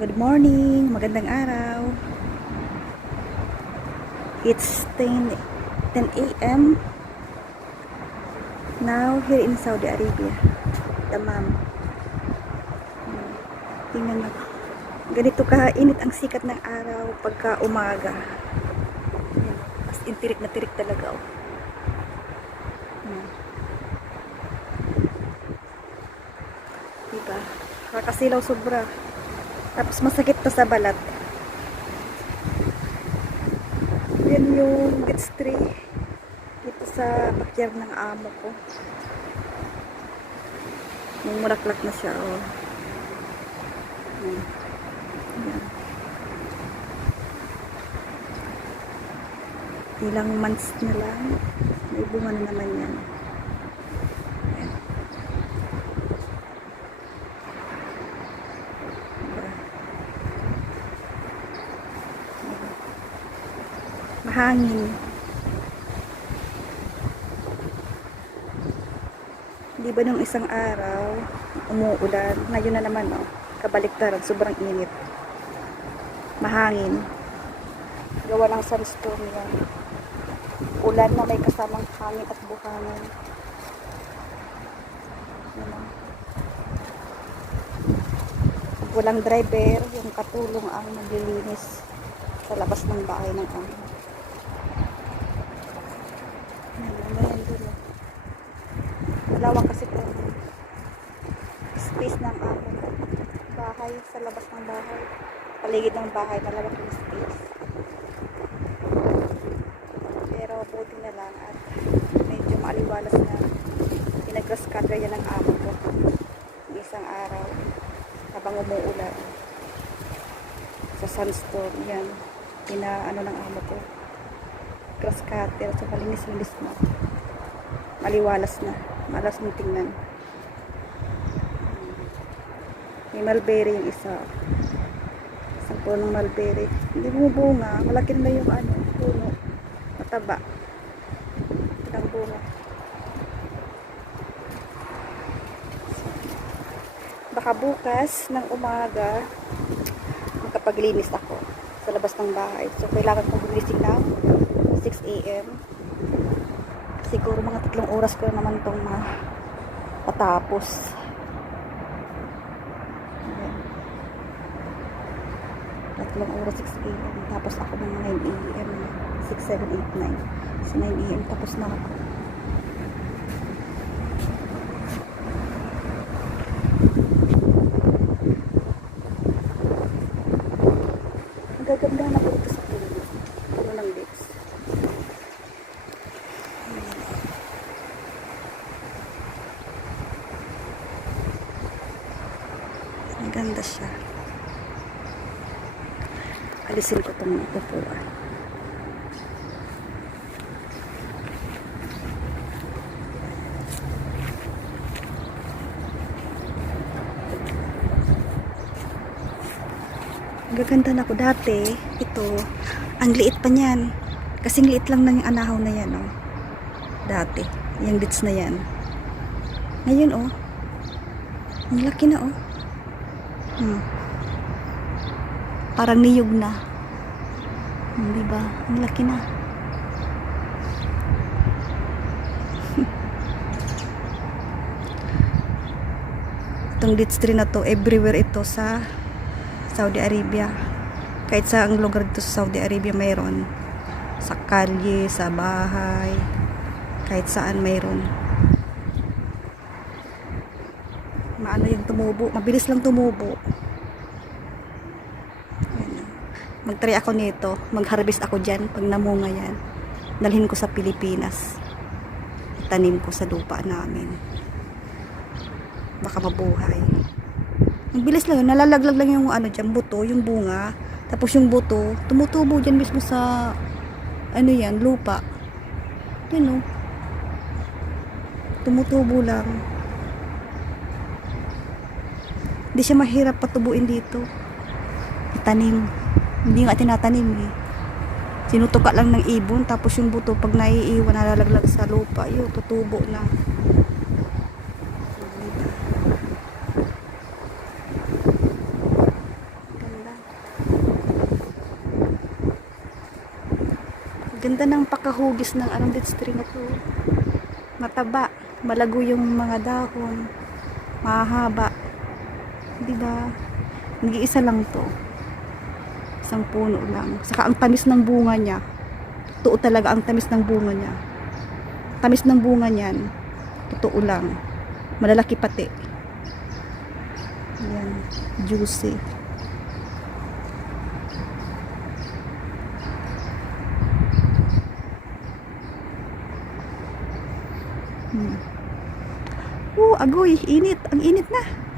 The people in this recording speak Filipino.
Good morning, magandang araw. It's 10 a.m. now here in Saudi Arabia. Damam. Tingnan mo. Ganito kainit ang sikat ng araw pagka umaga. As in, tirik na tirik talaga. Oh. Diba? Kakasilaw sobra. Tapos masakit to sa balat. Yan yung beach tree dito sa backyard ng amo ko. Mumulaklak na siya. Oh. Yan. Ilang months na lang may bunga na naman yan. Ayan. Mahangin. Di ba nung isang araw umuulan, ngayon na naman kabaliktaran, sobrang init. Mahangin. Gawa ng sunstorm yan. Ulan na may kasamang hangin at buhangin. Walang driver, yung katulong ang naglilinis sa labas ng bahay ng amo. Malawak kasi ito space ng amo. Bahay, sa labas ng bahay. Paligid ng bahay, malawak yung space. Pero buti na lang at medyo maaliwalas na pinag-grass cutter yan ng amo ko. Isang araw habang umuulan sa sunstorm yan ano ng amo ko grass cutter, so malinis-linis na, maliwalas na, malas mong tingnan. May mulberry yung isang puno ng mulberry, hindi bumubunga, malaki na yung puno, mataba ilang bunga. Baka bukas ng umaga makapaglinis ako sa labas ng bahay. So, kailangan kong gumising na 6 a.m. Siguro mga 3 oras ko naman itong matapos. Ayan. 3 oras, 6 a.m. Tapos ako ng 9 a.m. 6, 7, 8, 9. So, 9 a.m. tapos na ako. Gaganda na po ito sa puno ng dates. Maganda siya. Alisin ko itong upuan. Gaganda na ako dati. Ito, ang liit pa niyan. Kasing liit lang ng anahaw na yan, oh. Dati, yung dates na yan. Ngayon, oh. Ang laki na, oh. Parang niyog na. Diba? Ang laki na. Itong dates tree na to, everywhere ito sa Saudi Arabia. Kahit sa ang lugar dito sa Saudi Arabia mayroon. Sa kalye, sa bahay, kahit saan mayroon. Maano yung tumubo, mabilis lang tumubo. Mag-try ako nito, mag-harvest ako dyan pag namunga yan. Dalhin ko sa Pilipinas. Itanim ko sa lupa namin. Baka mabuhay. Ang bilis lang yun, nalalaglag lang yung dyan, buto, yung bunga. Tapos yung buto, tumutubo dyan mismo sa yan, lupa. Yan, oh. Tumutubo lang. Hindi siya mahirap patubuin dito. Itanim. Hindi nga tinatanim eh. Sinutuka lang ng ibon, tapos yung buto pag naiiwan, nalalaglag sa lupa, yun, tutubo na. Ganda ng pakahugis ng anong dead tree na to. Mataba. Malago yung mga dahon. Mahaba. Diba? Nag-iisa lang to. Isang puno lang. Saka ang tamis ng bunga niya. Totoo talaga ang tamis ng bunga niya. Tamis ng bunga niyan. Totoo lang. Malalaki pati. Ayan. Juicy. Agoy. Init. Ang init na.